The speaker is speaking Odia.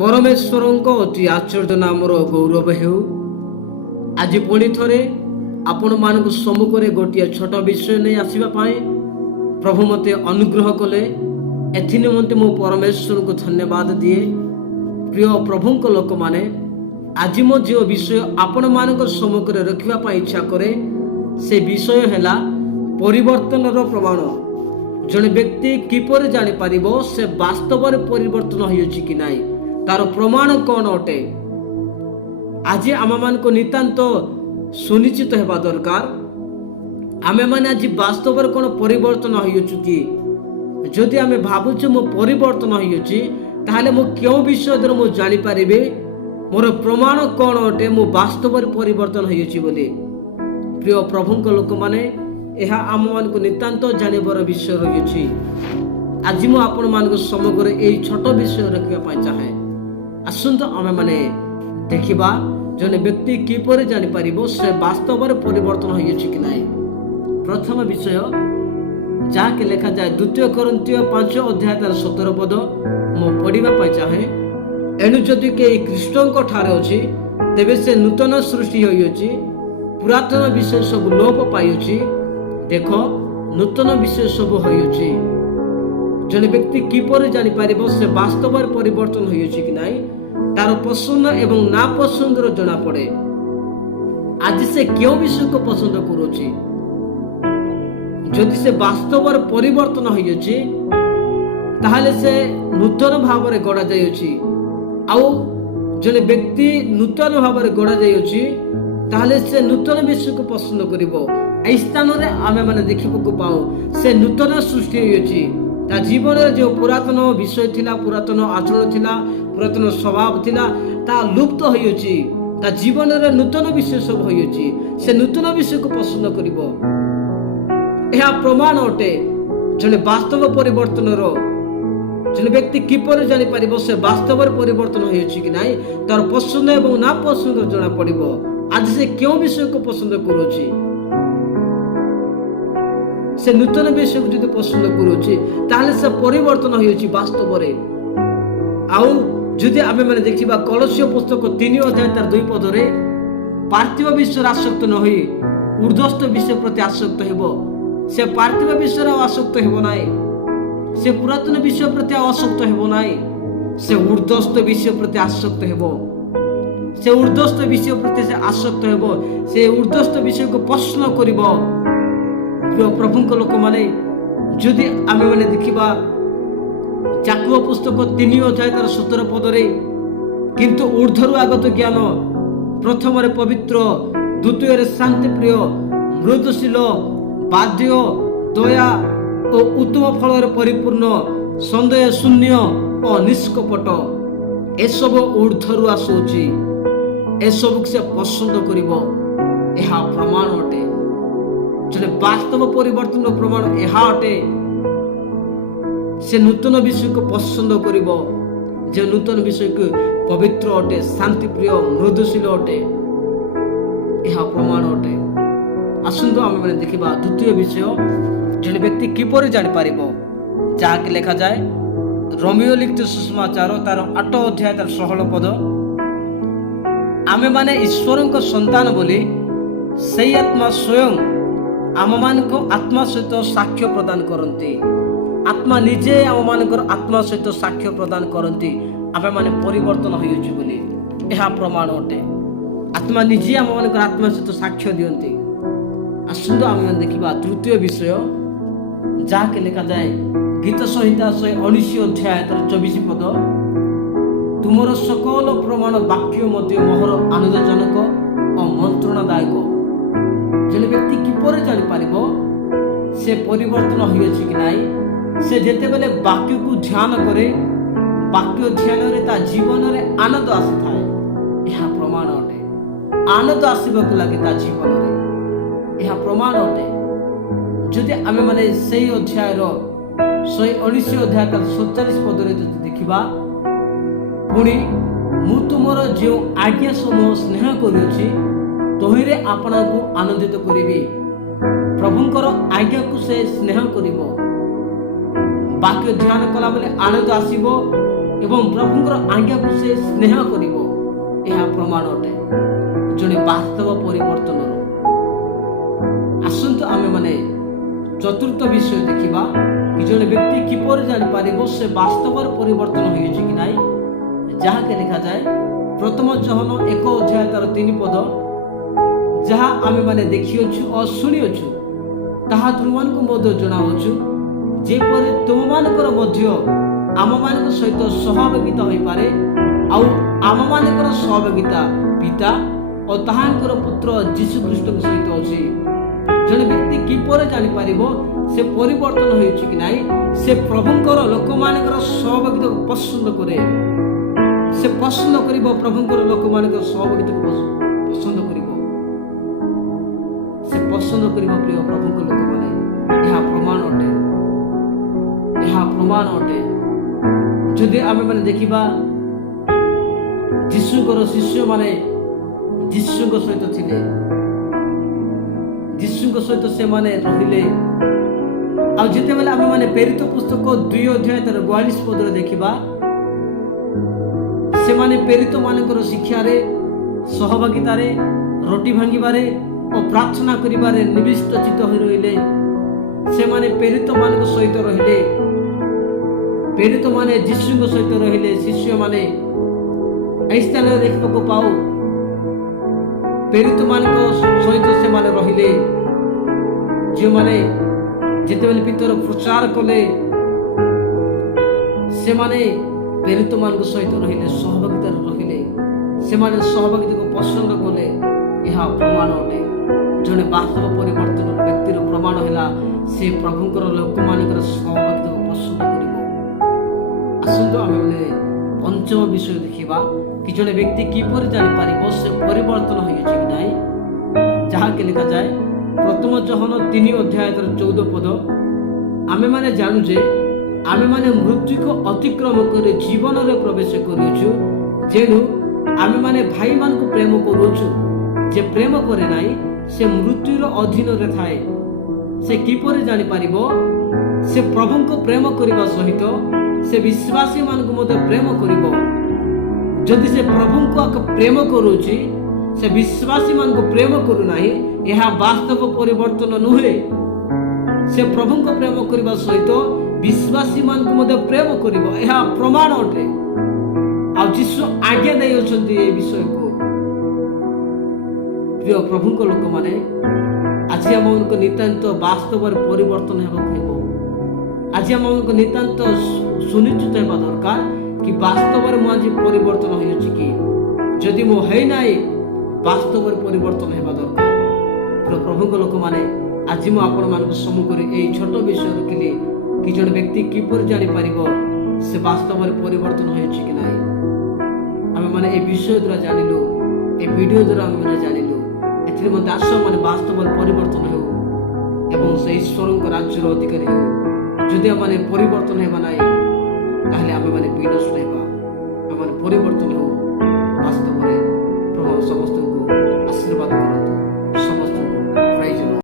परमेश्वरଙ୍କ ଅତି ଆଶ୍ଚର୍ଯ୍ୟ ନାମର ଗୌରବ ହେଉ। ଆଜି ପୁଣି ଥରେ ଆପଣମାନଙ୍କ ସମ୍ମୁଖରେ ଗୋଟିଏ ଛୋଟ ବିଷୟ ନେଇ ଆସିବା ପାଇଁ ପ୍ରଭୁ ମୋତେ ଅନୁଗ୍ରହ କଲେ। ଏଥି ନିମନ୍ତେ ମୁଁ ପରମେଶ୍ୱରଙ୍କୁ ଧନ୍ୟବାଦ ଦିଏ। ପ୍ରିୟ ପ୍ରଭୁଙ୍କ ଲୋକମାନେ, ଆଜି ମୁଁ ଯେଉଁ ବିଷୟ ଆପଣମାନଙ୍କ ସମ୍ମୁଖରେ ରଖିବା ପାଇଁ ଇଚ୍ଛା କରେ ସେ ବିଷୟ ହେଲା ପରିବର୍ତ୍ତନର ପ୍ରମାଣ। ଜଣେ ବ୍ୟକ୍ତି କିପରି ଜାଣିପାରିବ ସେ ବାସ୍ତବରେ ପରିବର୍ତ୍ତନ ହୋଇଛି କି ନାହିଁ, ତାର ପ୍ରମାଣ କ'ଣ ଅଟେ? ଆଜି ଆମମାନଙ୍କୁ ନିତାନ୍ତ ସୁନିଶ୍ଚିତ ହେବା ଦରକାର ଆମେମାନେ ଆଜି ବାସ୍ତବରେ କ'ଣ ପରିବର୍ତ୍ତନ ହୋଇଅଛୁ କି? ଯଦି ଆମେ ଭାବୁଛୁ ମୁଁ ପରିବର୍ତ୍ତନ ହୋଇଅଛି, ତାହେଲେ ମୁଁ କେଉଁ ବିଷୟରେ ମୁଁ ଜାଣିପାରିବି ମୋର ପ୍ରମାଣ କ'ଣ ଅଟେ ମୁଁ ବାସ୍ତବରେ ପରିବର୍ତ୍ତନ ହୋଇଅଛି ବୋଲି? ପ୍ରିୟ ପ୍ରଭୁଙ୍କ ଲୋକମାନେ, ଏହା ଆମମାନଙ୍କୁ ନିତାନ୍ତ ଜାଣିବାର ବିଷୟ ରହିଅଛି। ଆଜି ମୁଁ ଆପଣମାନଙ୍କ ସମ୍ମୁଖରେ ଏହି ଛୋଟ ବିଷୟ ରଖିବା ପାଇଁ ଚାହେଁ। ଆସନ୍ତୁ ଆମେମାନେ ଦେଖିବା ଜଣେ ବ୍ୟକ୍ତି କିପରି ଜାଣିପାରିବ ସେ ବାସ୍ତବରେ ପରିବର୍ତ୍ତନ ହୋଇଅଛି କି ନାହିଁ। ପ୍ରଥମ ବିଷୟ ଯାହାକି ଲେଖାଯାଏ 2 Corinthians 5:17 ପଦ ମୁଁ ପଢ଼ିବା ପାଇଁ ଚାହେଁ। ଏଣୁ ଯଦି କେହି ଖ୍ରୀଷ୍ଟଙ୍କ ଠାରେ ଅଛି, ତେବେ ସେ ନୂତନ ସୃଷ୍ଟି ହୋଇଅଛି, ପୁରାତନ ବିଷୟ ସବୁ ଲୋପ ପାଇଅଛି, ଦେଖ ନୂତନ ବିଷୟ ସବୁ ହୋଇଅଛି। ଜଣେ ବ୍ୟକ୍ତି କିପରି ଜାଣିପାରିବ ସେ ବାସ୍ତବରେ ପରିବର୍ତ୍ତନ ହୋଇଅଛି କି ନାହିଁ? ତାର ପସନ୍ଦ ଏବଂ ନା ପସନ୍ଦର ଜଣାପଡ଼େ। ଆଜି ସେ କେଉଁ ବିଷୟକୁ ପସନ୍ଦ କରୁଅଛି? ଯଦି ସେ ବାସ୍ତବରେ ପରିବର୍ତ୍ତନ ହୋଇଅଛି, ତାହେଲେ ସେ ନୂତନ ଭାବରେ ଗଢ଼ା ଯାଇଅଛି। ଆଉ ଜଣେ ବ୍ୟକ୍ତି ନୂତନ ଭାବରେ ଗଢ଼ା ଯାଇଅଛି, ତାହେଲେ ସେ ନୂତନ ବିଷୟକୁ ପସନ୍ଦ କରିବ। ଏହି ସ୍ଥାନରେ ଆମେମାନେ ଦେଖିବାକୁ ପାଉ ସେ ନୂତନ ସୃଷ୍ଟି ହୋଇଅଛି। ତା ଜୀବନରେ ଯେଉଁ ପୁରାତନ ବିଷୟ ଥିଲା, ପୁରାତନ ଆଚରଣ ଥିଲା, ପୁରାତନ ସ୍ୱଭାବ ଥିଲା, ତାହା ଲୁପ୍ତ ହୋଇଅଛି। ତା ଜୀବନରେ ନୂତନ ବିଷୟ ସବୁ ହୋଇଅଛି। ସେ ନୂତନ ବିଷୟକୁ ପସନ୍ଦ କରିବ। ଏହା ପ୍ରମାଣ ଅଟେ ଜଣେ ବାସ୍ତବ ପରିବର୍ତ୍ତନର। ଜଣେ ବ୍ୟକ୍ତି କିପରି ଜାଣିପାରିବ ସେ ବାସ୍ତବରେ ପରିବର୍ତ୍ତନ ହୋଇଅଛି କି ନାହିଁ? ତାର ପସନ୍ଦ ଏବଂ ନା ପସନ୍ଦ ଜଣା ପଡ଼ିବ। ଆଜି ସେ କେଉଁ ବିଷୟକୁ ପସନ୍ଦ କରୁଅଛି? ସେ ନୂତନ ବିଷୟକୁ ଯଦି ପସନ୍ଦ କରୁଅଛି, ତାହେଲେ ସେ ପରିବର୍ତ୍ତନ ହୋଇଅଛି ବାସ୍ତବରେ। ଆଉ ଯଦି ଆମେମାନେ ଦେଖିବା କଳସୀୟ ପୁସ୍ତକ 3:2 ପଦରେ, ପାର୍ଥିବ ବିଷୟରେ ଆସକ୍ତ ନ ହୋଇ ଊର୍ଦ୍ଧ୍ୱସ୍ଥ ବିଷୟ ପ୍ରତି ଆସକ୍ତ ହେବ। ସେ ପାର୍ଥିବ ବିଷୟରେ ଆଉ ଆସକ୍ତ ହେବ ନାହିଁ। ସେ ପୁରାତନ ବିଷୟ ପ୍ରତି ଆଉ ଆସକ୍ତ ହେବ ନାହିଁ। ସେ ଊର୍ଦ୍ଧ୍ୱସ୍ଥ ବିଷୟ ପ୍ରତି ଆସକ୍ତ ହେବ। ସେ ଊର୍ଦ୍ଧ୍ୱସ୍ଥ ବିଷୟ ପ୍ରତି ସେ ଆସକ୍ତ ହେବ। ସେ ଊର୍ଦ୍ଧ୍ୱସ୍ଥ ବିଷୟକୁ ପସନ୍ଦ କରିବ। ପ୍ରିୟ ପ୍ରଭୁଙ୍କ ଲୋକମାନେ, ଯଦି ଆମେମାନେ ଦେଖିବା ଯାକୋବ ପୁସ୍ତକ 3:17 ପଦରେ, କିନ୍ତୁ ଊର୍ଦ୍ଧ୍ୱରୁ ଆଗତ ଜ୍ଞାନ ପ୍ରଥମରେ ପବିତ୍ର, ଦ୍ୱିତୀୟରେ ଶାନ୍ତିପ୍ରିୟ, ମୃଦୁଶୀଳ, ବାଧ୍ୟ, ଦୟା ଓ ଉତ୍ତମ ଫଳରେ ପରିପୂର୍ଣ୍ଣ, ସନ୍ଦେହ ଶୂନ୍ୟ ଓ ନିଷ୍କପଟ। ଏସବୁ ଊର୍ଦ୍ଧ୍ୱରୁ ଆସୁଅଛି। ଏସବୁକୁ ସେ ପସନ୍ଦ କରିବ। ଏହା ପ୍ରମାଣ ଅଟେ। ଜଣେ ବାସ୍ତବ ପରିବର୍ତ୍ତନର ପ୍ରମାଣ ଏହା ଅଟେ। ସେ ନୂତନ ବିଷୟକୁ ପସନ୍ଦ କରିବ। ଯେ ନୂତନ ବିଷୟକୁ ପବିତ୍ର ଅଟେ, ଶାନ୍ତିପ୍ରିୟ, ମୃଦୁଶୀଳ ଅଟେ, ଏହା ପ୍ରମାଣ ଅଟେ। ଆସନ୍ତୁ ଆମେମାନେ ଦେଖିବା ଦ୍ୱିତୀୟ ବିଷୟ ଜଣେ ବ୍ୟକ୍ତି କିପରି ଜାଣିପାରିବ, ଯାହାକି ଲେଖାଯାଏ ରୋମିଓ ଲିଖିତ ସୁସମାଚାର ତାର 8:16 ପଦ। ଆମେମାନେ ଈଶ୍ୱରଙ୍କ ସନ୍ତାନ ବୋଲି ସେଇ ଆତ୍ମା ସ୍ୱୟଂ ଆମମାନଙ୍କ ଆତ୍ମା ସହିତ ସାକ୍ଷ୍ୟ ପ୍ରଦାନ କରନ୍ତି। ଆତ୍ମା ନିଜେ ଆମମାନଙ୍କର ଆତ୍ମା ସହିତ ସାକ୍ଷ୍ୟ ପ୍ରଦାନ କରନ୍ତି ଆମେମାନେ ପରିବର୍ତ୍ତନ ହୋଇଅଛୁ ବୋଲି। ଏହା ପ୍ରମାଣ ଅଟେ। ଆତ୍ମା ନିଜେ ଆମମାନଙ୍କର ଆତ୍ମା ସହିତ ସାକ୍ଷ୍ୟ ଦିଅନ୍ତି। ଆସନ୍ତୁ ଆମେମାନେ ଦେଖିବା ତୃତୀୟ ବିଷୟ, ଯାହାକି ଲେଖାଯାଏ ଗୀତ ସଂହିତା 119:24 ପଦ। ତୁମର ସକଳ ପ୍ରମାଣ ବାକ୍ୟ ମଧ୍ୟ ମୋହର ଆନନ୍ଦଜନକ ଓ ମନ୍ତ୍ରଣାଦାୟକ। ଜଣେ ବ୍ୟକ୍ତି କିପରି ଜାଣିପାରିବ ସେ ପରିବର୍ତ୍ତନ ହୋଇଅଛି କି ନାହିଁ? ସେ ଯେତେବେଳେ ବାକ୍ୟକୁ ଧ୍ୟାନ କରେ, ବାକ୍ୟ ଧ୍ୟାନରେ ତା ଜୀବନରେ ଆନନ୍ଦ ଆସିଥାଏ। ଏହା ପ୍ରମାଣ ଅଟେ। ଆନନ୍ଦ ଆସିବାକୁ ଲାଗେ ତା ଜୀବନରେ। ଏହା ପ୍ରମାଣ ଅଟେ। ଯଦି ଆମେମାନେ ସେଇ ଅଧ୍ୟାୟର 119:47 ପଦରେ ଯଦି ଦେଖିବା, ପୁଣି ମୁଁ ତୁମର ଯେଉଁ ଆଜ୍ଞା ସମୂହ ସ୍ନେହ କରୁଅଛି, ତହିଁରେ ଆପଣଙ୍କୁ ଆନନ୍ଦିତ କରିବି। ପ୍ରଭୁଙ୍କର ଆଜ୍ଞାକୁ ସେ ସ୍ନେହ କରିବ। ବାକ୍ୟ ଧ୍ୟାନ କଲା ବେଳେ ଆନନ୍ଦ ଆସିବ ଏବଂ ପ୍ରଭୁଙ୍କର ଆଜ୍ଞାକୁ ସେ ସ୍ନେହ କରିବ, ଏହା ପ୍ରମାଣ ଅଟେ ଜଣେ ବାସ୍ତବ ପରିବର୍ତ୍ତନର। ଆସନ୍ତୁ ଆମେମାନେ ଚତୁର୍ଥ ବିଷୟ ଦେଖିବା କି ଜଣେ ବ୍ୟକ୍ତି କିପରି ଜାଣିପାରିବ ସେ ବାସ୍ତବରେ ପରିବର୍ତ୍ତନ ହୋଇଛି କି ନାହିଁ, ଯାହାକି ଲେଖାଯାଏ ପ୍ରଥମ ଯୋହନ 1 ତାର 3 ପଦ। ଯାହା ଆମେମାନେ ଦେଖିଅଛୁ ଓ ଶୁଣିଅଛୁ ତାହା ତୁମମାନଙ୍କୁ ମଧ୍ୟ ଜଣାଉଛୁ, ଯେପରି ତୁମମାନଙ୍କର ମଧ୍ୟ ଆମମାନଙ୍କ ସହିତ ସହଭାଗିତା ହୋଇପାରେ, ଆଉ ଆମମାନଙ୍କର ସହଭାଗିତା ପିତା ଓ ତାହାଙ୍କର ପୁତ୍ର ଯୀଶୁ ଖ୍ରୀଷ୍ଟଙ୍କ ସହିତ ଅଛି। ଜଣେ ବ୍ୟକ୍ତି କିପରି ଜାଣିପାରିବ ସେ ପରିବର୍ତ୍ତନ ହେଉଛି କି ନାହିଁ? ସେ ପ୍ରଭୁଙ୍କର ଲୋକମାନଙ୍କର ସହଭାଗିତାକୁ ପସନ୍ଦ କରେ। ସେ ପସନ୍ଦ କରିବ, ପ୍ରଭୁଙ୍କର ଲୋକମାନଙ୍କର ସହଭାଗିତାକୁ ପସନ୍ଦ କରିବ। ସେ ପସନ୍ଦ କରିବ ପ୍ରିୟ ପ୍ରଭୁଙ୍କ ଲୋକମାନେ। ଏହା ପ୍ରମାଣ ଅଟେ, ଏହା ପ୍ରମାଣ ଅଟେ। ଯଦି ଆମେମାନେ ଦେଖିବା ଯୀଶୁଙ୍କର ଶିଷ୍ୟମାନେ ଯୀଶୁଙ୍କ ସହିତ ଥିଲେ, ଯୀଶୁଙ୍କ ସହିତ ସେମାନେ ରହିଲେ। ଆଉ ଯେତେବେଳେ ଆମେମାନେ ପ୍ରେରିତ ପୁସ୍ତକ 2 ତାର 42 ପଦରେ ଦେଖିବା, ସେମାନେ ପ୍ରେରିତ ମାନଙ୍କର ଶିକ୍ଷାରେ, ସହଭାଗିତାରେ, ରୋଟି ଭାଙ୍ଗିବାରେ ଓ ପ୍ରାର୍ଥନା କରିବାରେ ନିବିଷ୍ଟ ଚିତ୍ତ ହୋଇ ରହିଲେ। ସେମାନେ ପ୍ରେରିତ ମାନଙ୍କ ସହିତ ରହିଲେ, ପ୍ରେରିତ ମାନେ ଯୀଶୁଙ୍କ ସହିତ ରହିଲେ। ଶିଷ୍ୟମାନେ ଏହି ସ୍ଥାନରେ ଦେଖିବାକୁ ପାଉ, ପ୍ରେରିତ ମାନଙ୍କ ସହିତ ସେମାନେ ରହିଲେ, ଯେଉଁମାନେ ଯେତେବେଳେ ପିତର ପ୍ରଚାର କଲେ ସେମାନେ ପ୍ରେରିତ ମାନଙ୍କ ସହିତ ରହିଲେ, ସହଭାଗିତାରେ ରହିଲେ। ସେମାନେ ସହଭାଗିତାକୁ ପସନ୍ଦ କଲେ। ଏହା ପ୍ରମାଣ ଅଟେ ଜଣେ ବାସ୍ତବ ପରିବର୍ତ୍ତନ ବ୍ୟକ୍ତିର ପ୍ରମାଣ ହେଲା ସେ ପ୍ରଭୁଙ୍କର ଲୋକମାନଙ୍କର ସହଭାଗିତାକୁ ପସନ୍ଦ କରିବ। ଆସନ୍ତୁ ଆମେ ପଞ୍ଚମ ବିଷୟ ଦେଖିବା କି ଜଣେ ବ୍ୟକ୍ତି କିପରି ଜାଣିପାରିବ ସେ ପରିବର୍ତ୍ତନ ହୋଇଛି କି ନାହିଁ, ଯାହାକି ଲେଖାଯାଏ ପ୍ରଥମ ଯୋହନ 3 ତାର 14 ପଦ। ଆମେମାନେ ଜାଣୁ ଯେ ଆମେମାନେ ମୃତ୍ୟୁକୁ ଅତିକ୍ରମ କରି ଜୀବନରେ ପ୍ରବେଶ କରିଅଛୁ, ଯେଣୁ ଆମେମାନେ ଭାଇମାନଙ୍କୁ ପ୍ରେମ କରୁଅଛୁ। ଯେ ପ୍ରେମ କରେ ନାହିଁ ସେ ମୃତ୍ୟୁର ଅଧୀନରେ ଥାଏ। ସେ କିପରି ଜାଣିପାରିବ? ସେ ପ୍ରଭୁଙ୍କୁ ପ୍ରେମ କରିବା ସହିତ ସେ ବିଶ୍ୱାସୀ ମାନଙ୍କୁ ମଧ୍ୟ ପ୍ରେମ କରିବ। ଯଦି ସେ ପ୍ରଭୁଙ୍କୁ ପ୍ରେମ କରୁଛି, ସେ ବିଶ୍ୱାସୀ ମାନଙ୍କୁ ପ୍ରେମ କରୁନାହିଁ, ଏହା ବାସ୍ତବ ପରିବର୍ତ୍ତନ ନୁହେଁ। ସେ ପ୍ରଭୁଙ୍କୁ ପ୍ରେମ କରିବା ସହିତ ବିଶ୍ୱାସୀ ମାନଙ୍କୁ ମଧ୍ୟ ପ୍ରେମ କରିବ, ଏହା ପ୍ରମାଣ ଅଟେ। ଆଉ ଯୀଶୁ ଆଜ୍ଞା ଦେଇଅଛନ୍ତି ଏ ବିଷୟକୁ। ପ୍ରିୟ ପ୍ରଭୁଙ୍କ ଲୋକମାନେ, ଆଜି ଆମମାନଙ୍କୁ ନିତାନ୍ତ ବାସ୍ତବରେ ପରିବର୍ତ୍ତନ ହେବାକୁ ହେବ। ଆଜି ଆମମାନଙ୍କୁ ନିତାନ୍ତ ସୁନିଶ୍ଚିତ ହେବା ଦରକାର କି ବାସ୍ତବରେ ମୁଁ ଆଜି ପରିବର୍ତ୍ତନ ହୋଇଅଛି କି? ଯଦି ମୁଁ ହେଇନାହିଁ, ବାସ୍ତବରେ ପରିବର୍ତ୍ତନ ହେବା ଦରକାର। ପ୍ରିୟ ପ୍ରଭୁଙ୍କ ଲୋକମାନେ, ଆଜି ମୁଁ ଆପଣମାନଙ୍କ ସମ୍ମୁଖରେ ଏହି ଛୋଟ ବିଷୟ ରଖିଲି କି ଜଣେ ବ୍ୟକ୍ତି କିପରି ଜାଣିପାରିବ ସେ ବାସ୍ତବରେ ପରିବର୍ତ୍ତନ ହୋଇଛି କି ନାହିଁ। ଆମେମାନେ ଏ ବିଷୟ ଦ୍ୱାରା ଜାଣିଲୁ, ଏ ଭିଡ଼ିଓ ଦ୍ୱାରା ଆମେମାନେ ଜାଣିଲୁ। ଏଥିରେ ମଧ୍ୟ ଆସ ମାନେ ବାସ୍ତବରେ ପରିବର୍ତ୍ତନ ହେଉ ଏବଂ ସେ ଈଶ୍ୱରଙ୍କ ରାଜ୍ୟର ଅଧିକାରୀ ହେଉ। ଯଦି ଆମମାନେ ପରିବର୍ତ୍ତନ ହେବା ନାହିଁ, ତାହେଲେ ଆମେମାନେ ବିନଷ୍ଟ ହେବା। ଆମମାନେ ପରିବର୍ତ୍ତନ ହେଉ ବାସ୍ତବରେ। ପ୍ରଭୁ ସମସ୍ତଙ୍କୁ ଆଶୀର୍ବାଦ କରନ୍ତୁ।